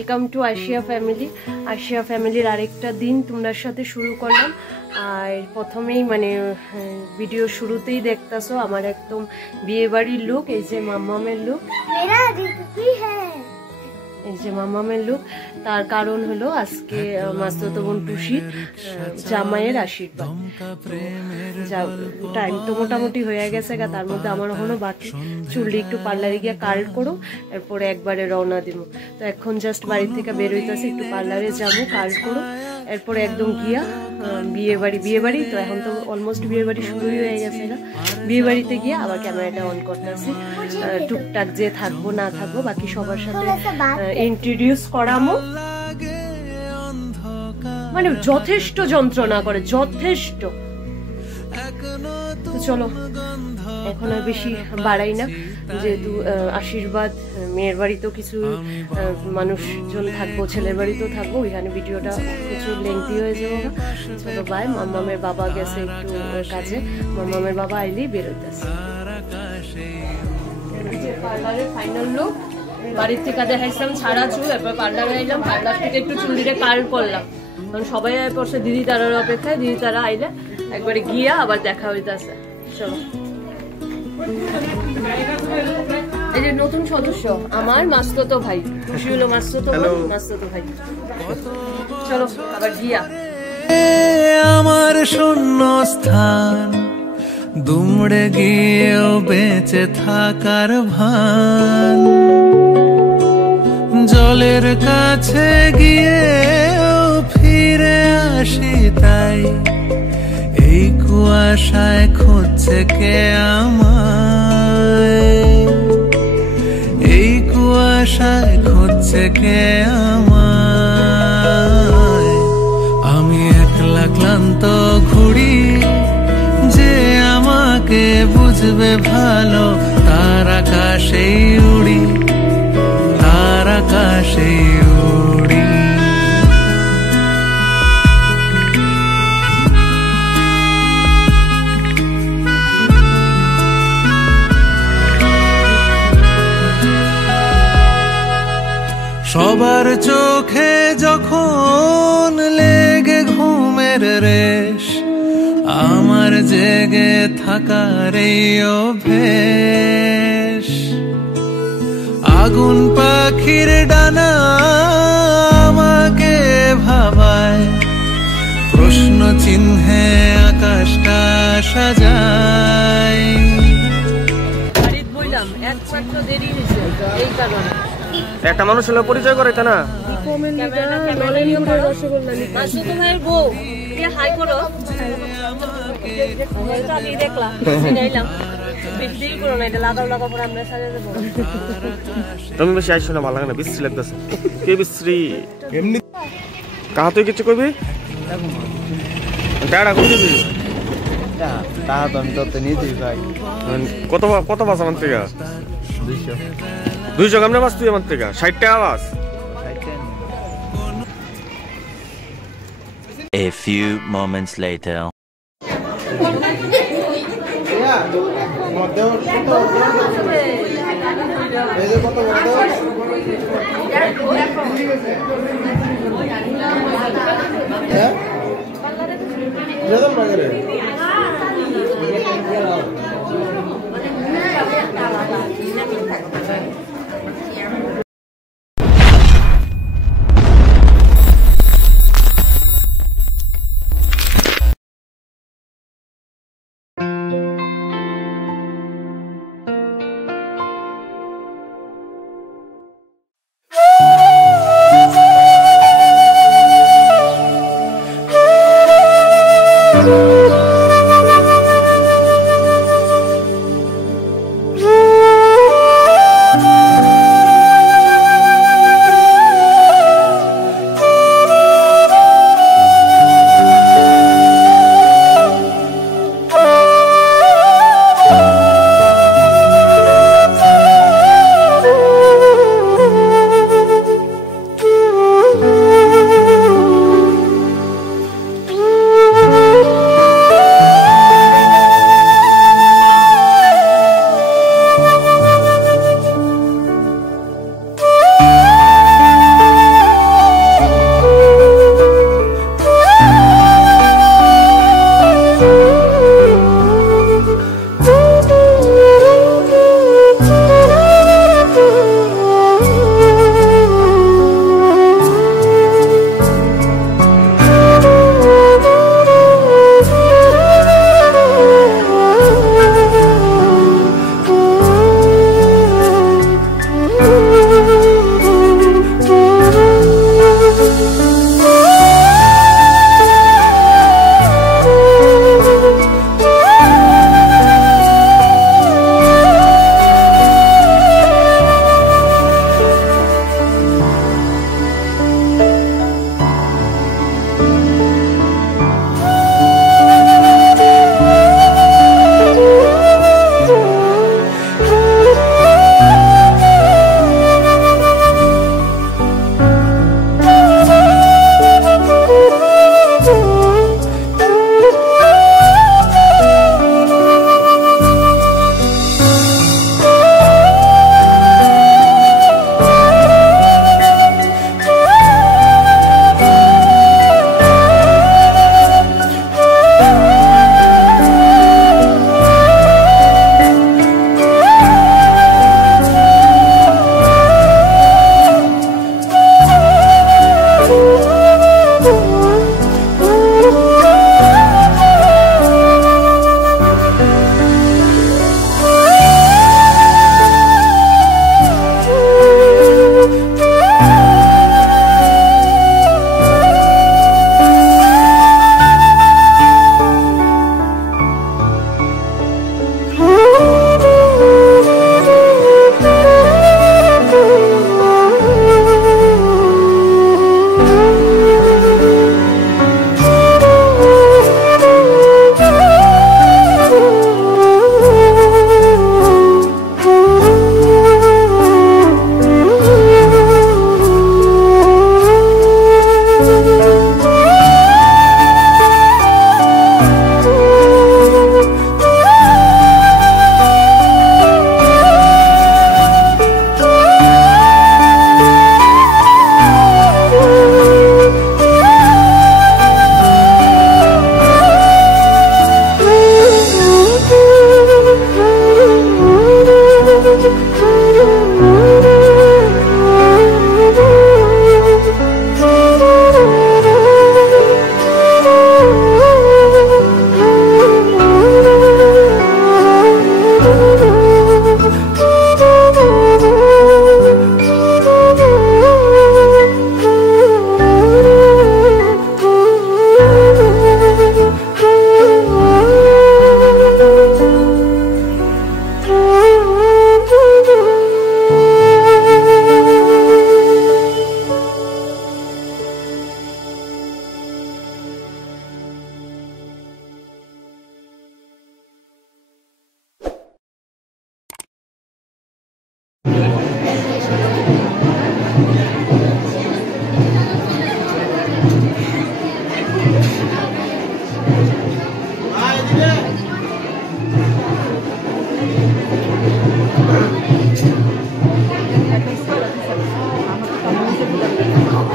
Welcome to Ashiya family. আশিয়া ফ্যামিলির আরেকটা দিন তোমার সাথে শুরু করলাম। আর প্রথমেই মানে ভিডিও শুরুতেই দেখতেছো আমার একদম বিয়ে বাড়ির লুক। এই যে মাম্মামের লুক, এই যে মাম্মামের লুক। তার কারণ হলো আজকে মাসতুতো বোন টুসির জামাইয়ের আশীর্বাদ। টাইম তো মোটামুটি হয়ে গেছে, তার মধ্যে আমার এখনো বাকি। চুলটি একটু পার্লারে গিয়ে কার্ল করো, এরপরে একবারে রওনা দিব। তো এখন জাস্ট বাড়ি থেকে বের হইতেছি, একটু পার্লারে যাবো, কার্ল করো, এরপরে একদম গিয়া বিয়ে বাড়ি তো এখন তো অলমোস্ট বিয়ে বাড়ি শুরুই হয়ে গেছে না। বিয়ে বাড়িতে গিয়ে আবার ক্যামেরাটা অন করতেছি। টুকটাক যে থাকবো না থাকবো বাকি সবার সাথে ইন্ট্রোডিউস করামো। মানে যথেষ্ট যন্ত্রণা করে, যথেষ্ট। তো চলো এখন আর বেশি বাড়াই না, যেহেতু আশীর্বাদ মেয়ের বাড়িতেও কিছু মানুষজন থাকবো, ছেলের বাড়িতেও থাকবো, ওইখানে ভিডিওটা প্রচুর লেংথি হয়ে যাবো। চলো বাই। মাম্মামের বাবা গেছে একটু কাজে, মাম্মামের বাবা আইলেই বেরোতেছে। পার্লারের ফাইনাল লুক, বাড়ির থেকে দেখাইছিলাম ছাড়া চুল, এরপর পার্লারে আইলাম, পার্লার থেকে একটু চুল দিয়ে কার্ল করলাম। কারণ সবাই পড়ছে দিদি তারার অপেক্ষায়, দিদি তারা আইলে একবারে গিয়া আবার দেখা হইতেছে। চলো, এই যে নতুন সদস্য আমার মাসতুতো ভাই, খুশি হলো মাসতুতো ভাই। চলো আবার গিয়া। আমার শূন্য স্থান দুমড়ে গিয়েও বেঁচে থাকার ভান, জলের কাছে গিয়েও ফিরে আসি তাই, এই কুয়াশায় খুঁজছে কে আমায়, এই কুয়াশায় খুঁজছে কে আমায়। আমি একলা ক্লান্ত ঘুরি, যে আমাকে বুঝবে ভালো, তার আকাশেই উড়ি, তার আকাশেই উড়ি। সবার চোখে যখন লেগে ঘুমের রেশ, আমার জেগে থাকার এই অভ্যেস, আগুন পাখির ডানা আমাকে ভাবায়, প্রশ্ন চিহ্নে আকাশটা সাজায়। একটা মানুষ হলে পরিচয় করে তা না, তুমি বেশি আইসো না, ভালো লাগে না, বিশ্রী লাগতেছে। কে বিশ্রী? এমনি কাহা তুই কিছু করবি? টাকা কত দিবি? কত বাস আমার থেকে? 200 কেমনে বাস তুই আমার থেকে? 60 টাকা বাস। A few moments later.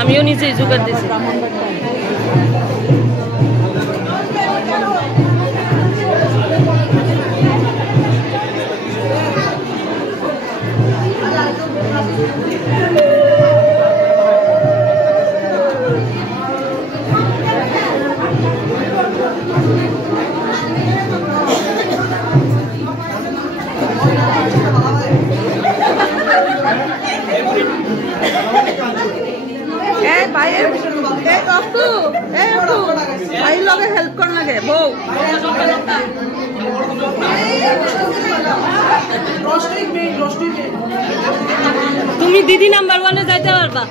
আমিও নিজেই জোগাড় দিয়েছি। তুমি দিদি নাম্বার 1-এ যাইতে পারবা।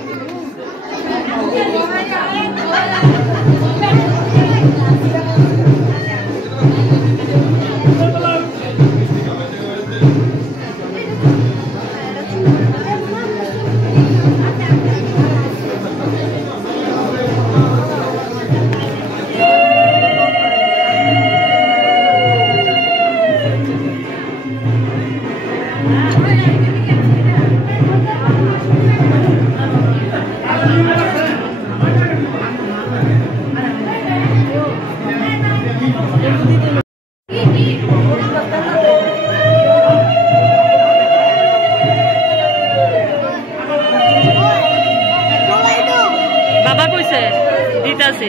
বাবা কইছে দিতাছে।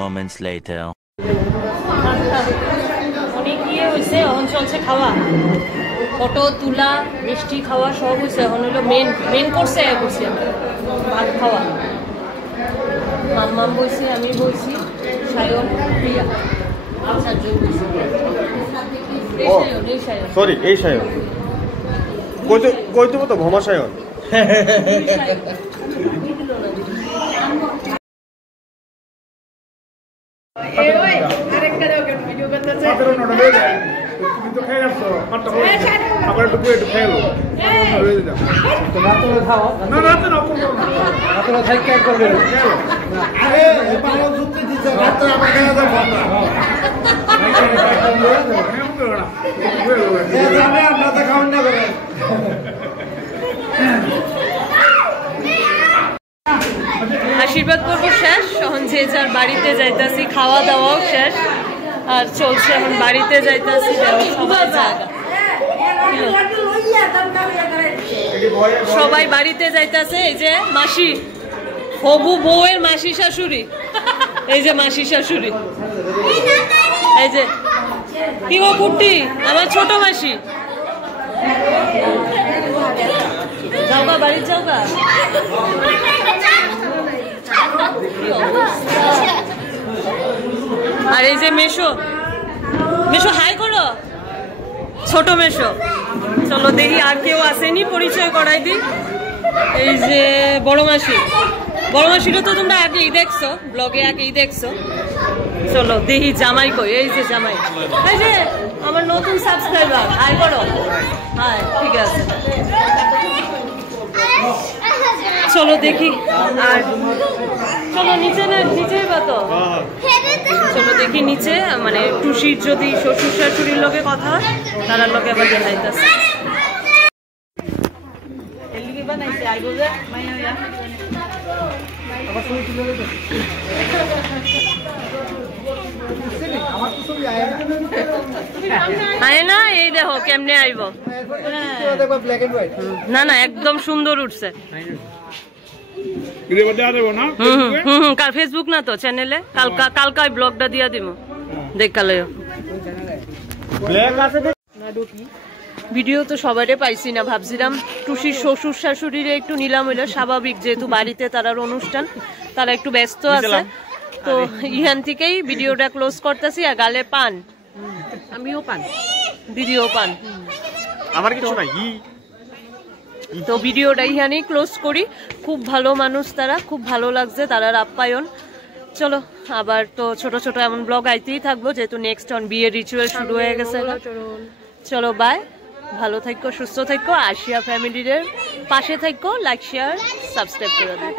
Moments later. অনেক ইয়ে হয়েছে, এখন চলছে খাওয়া, ফটো তোলা, মিষ্টি খাওয়া সব হয়েছে। এখন হলো মেন করছে করছি ভাত খাওয়া। মাম্মাম বইছি, আমি বইছি, সায়ন, প্রিয়া, চারজন বইছি। সরি এই সায়ন কইতে তো ভমা সায়ন। আশীর্বাদ পর্ব শেষ, এখন যে যার বাড়িতে যাইতাছি, খাওয়া দাওয়াও শেষ আর চলছে। এখন বাড়িতে যাইতাছি, সবাই জায়গা সবাই বাড়িতে যাইতাছে। এই যে মাসি, হবু বউয়ের মাসি শাশুড়ি, এই যে মাসি শাশুড়ি, এই যে কি ও কুটি আমার ছোট মাসি। যাওগা বাড়ি যাওগা। আর এই যে মেশো, মেশো হাই করো, ছোট মেশো। চলো দেখি আর কেউ আসেনি, পরিচয় করাই দিই। এই যে বড় মাসি, বড় মাসিটা তো তোমরা আগেই দেখছো, ব্লগে আগেই দেখছো। চলো দেখি জামাই কই। এই যে জামাই, এই যে আমার নতুন সাবস্ক্রাইবার। হাই করো। হাই, ঠিক আছে। চলো দেখি। আর চলো নিচে না, নিচেই বা তো। চলো দেখি নিচে, মানে টুসির যদি শ্বশুর শাশুড়ির লগে কথা হয় তারার লগে আবার দেখাইতেছে। আয় না, এই দেখো কেমনে আইব। না না, একদম সুন্দর উঠছে। কাল ফেসবুক না তো চ্যানেলে, কালকা ব্লগটা দিয়া দিব, দেখালে। ভিডিও তো সবারই পাইছি না, ভাবছিলাম টুসির শ্বশুর শাশুড়ির একটু নিলাম, হইলো স্বাভাবিক, যেহেতু বাড়িতে তারার অনুষ্ঠান, তারা একটু ব্যস্ত আছে। তো ইহান থেকেই ভিডিওটা ক্লোজ করতেছি। আর গালে পান, আমিও পান, দিদিও পান, আমার কিছু নাই। তো ভিডিওটা ইহানেই ক্লোজ করি। খুব ভালো মানুষ তারা, খুব ভালো লাগছে তারার আপ্যায়ন। চলো আবার তো ছোট ছোট এমন ব্লগ আইতেই থাকবো, যেহেতু নেক্সট অন বিয়ের রিচুয়াল শুরু হয়ে গেছে। চলো বাই, ভালো থাকো, সুস্থ থাকো, আশিয়া ফ্যামিলির পাশে থাকো, লাইক শেয়ার সাবস্ক্রাইব করে দাও।